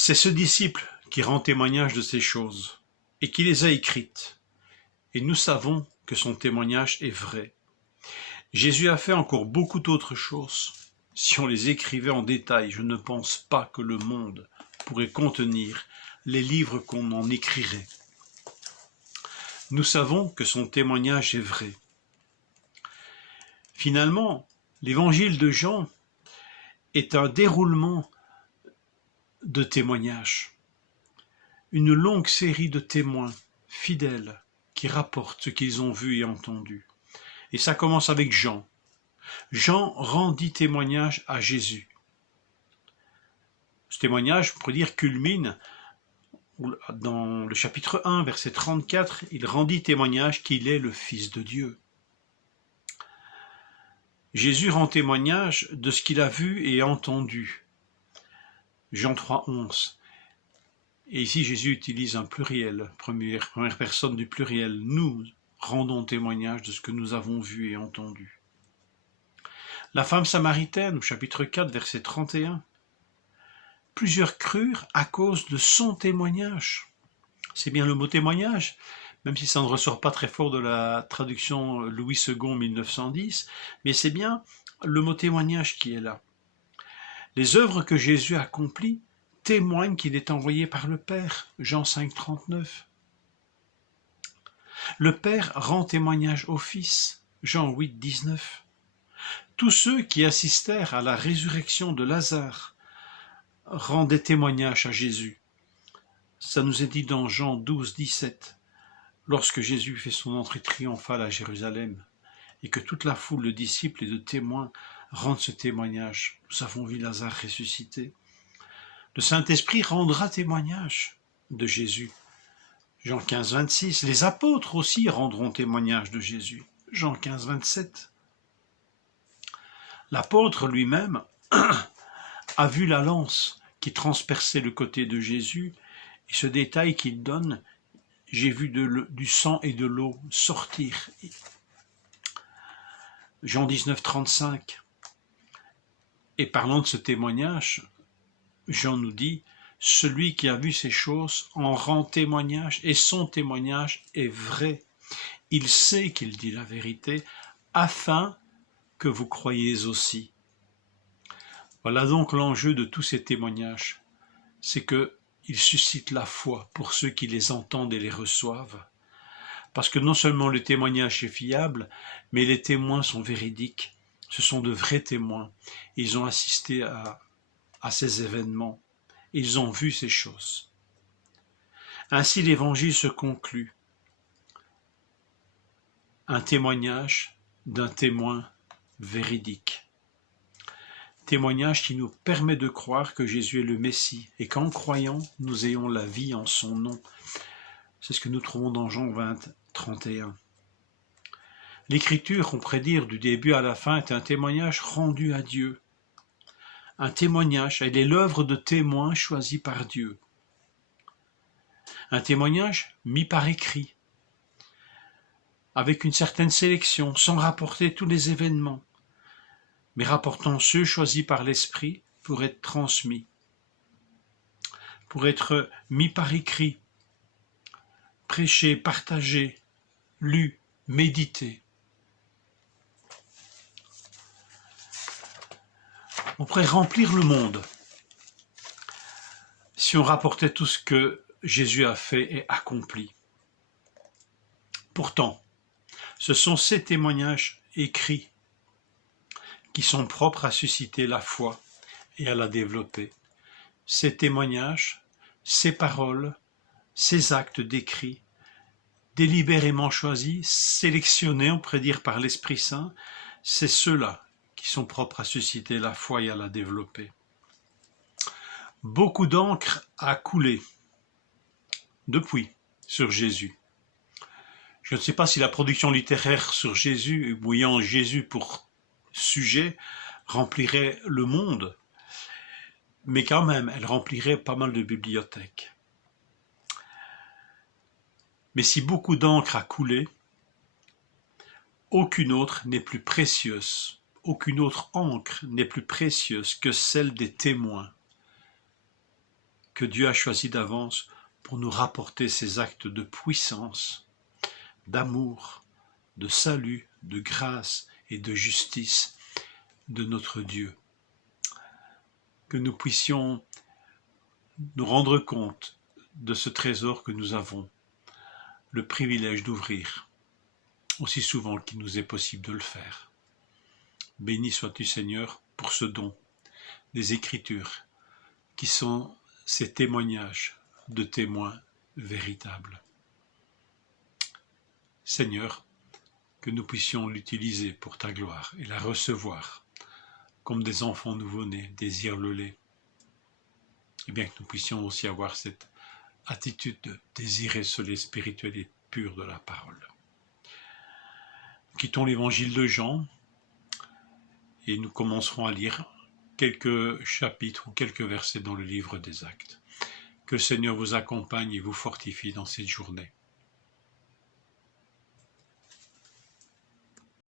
C'est ce disciple qui rend témoignage de ces choses et qui les a écrites. Et nous savons que son témoignage est vrai. Jésus a fait encore beaucoup d'autres choses. Si on les écrivait en détail, je ne pense pas que le monde pourrait contenir les livres qu'on en écrirait. Nous savons que son témoignage est vrai. Finalement, l'évangile de Jean est un déroulement de témoignages. Une longue série de témoins fidèles qui rapportent ce qu'ils ont vu et entendu. Et ça commence avec Jean. Jean rendit témoignage à Jésus. Ce témoignage, on pourrait dire, culmine dans le chapitre 1, verset 34, il rendit témoignage qu'il est le Fils de Dieu. Jésus rend témoignage de ce qu'il a vu et entendu. Jean 3, 11. Et ici, Jésus utilise un pluriel, première personne du pluriel. Nous rendons témoignage de ce que nous avons vu et entendu. La femme samaritaine, au chapitre 4, verset 31. Plusieurs crurent à cause de son témoignage. C'est bien le mot témoignage, même si ça ne ressort pas très fort de la traduction Louis II 1910, mais c'est bien le mot témoignage qui est là. Les œuvres que Jésus accomplit témoignent qu'il est envoyé par le Père, Jean 5, 39. Le Père rend témoignage au Fils, Jean 8, 19. Tous ceux qui assistèrent à la résurrection de Lazare rendaient témoignage à Jésus. Ça nous est dit dans Jean 12, 17, lorsque Jésus fait son entrée triomphale à Jérusalem, et que toute la foule de disciples et de témoins rendent ce témoignage. Nous avons vu Lazare ressuscité. Le Saint-Esprit rendra témoignage de Jésus. Jean 15, 26. Les apôtres aussi rendront témoignage de Jésus. Jean 15, 27. L'apôtre lui-même a vu la lance qui transperçait le côté de Jésus, et ce détail qu'il donne, j'ai vu du sang et de l'eau sortir. Jean 19, 35. Et parlant de ce témoignage, Jean nous dit, celui qui a vu ces choses en rend témoignage, et son témoignage est vrai. Il sait qu'il dit la vérité, afin que vous croyiez aussi. Voilà donc l'enjeu de tous ces témoignages, c'est qu'ils suscitent la foi pour ceux qui les entendent et les reçoivent. Parce que non seulement le témoignage est fiable, mais les témoins sont véridiques. Ce sont de vrais témoins. Ils ont assisté à ces événements. Ils ont vu ces choses. Ainsi l'évangile se conclut. Un témoignage d'un témoin véridique. Témoignage qui nous permet de croire que Jésus est le Messie et qu'en croyant, nous ayons la vie en son nom. C'est ce que nous trouvons dans Jean 20, 31. L'écriture, on pourrait dire du début à la fin, est un témoignage rendu à Dieu. Un témoignage, elle est l'œuvre de témoins choisis par Dieu. Un témoignage mis par écrit, avec une certaine sélection, sans rapporter tous les événements, mais rapportant ceux choisis par l'Esprit pour être transmis, pour être mis par écrit, prêché, partagé, lu, médité. On pourrait remplir le monde si on rapportait tout ce que Jésus a fait et accompli. Pourtant, ce sont ces témoignages écrits qui sont propres à susciter la foi et à la développer. Ces témoignages, ces paroles, ces actes décrits, délibérément choisis, sélectionnés, on pourrait dire par l'Esprit Saint, c'est ceux-là qui sont propres à susciter la foi et à la développer. Beaucoup d'encre a coulé depuis sur Jésus. Je ne sais pas si la production littéraire sur Jésus, ou ayant Jésus pour sujet, remplirait le monde, mais quand même, elle remplirait pas mal de bibliothèques. Mais si beaucoup d'encre a coulé, aucune autre n'est plus précieuse, aucune autre encre n'est plus précieuse que celle des témoins que Dieu a choisi d'avance pour nous rapporter ces actes de puissance, d'amour, de salut, de grâce et de justice de notre Dieu. Que nous puissions nous rendre compte de ce trésor que nous avons, le privilège d'ouvrir, aussi souvent qu'il nous est possible de le faire. Béni sois-tu Seigneur pour ce don des Écritures, qui sont ces témoignages de témoins véritables. Seigneur, que nous puissions l'utiliser pour ta gloire et la recevoir, comme des enfants nouveau-nés désirent le lait, et bien que nous puissions aussi avoir cette attitude de désirer ce lait spirituel et pur de la parole. Quittons l'évangile de Jean et nous commencerons à lire quelques chapitres ou quelques versets dans le livre des Actes. Que le Seigneur vous accompagne et vous fortifie dans cette journée.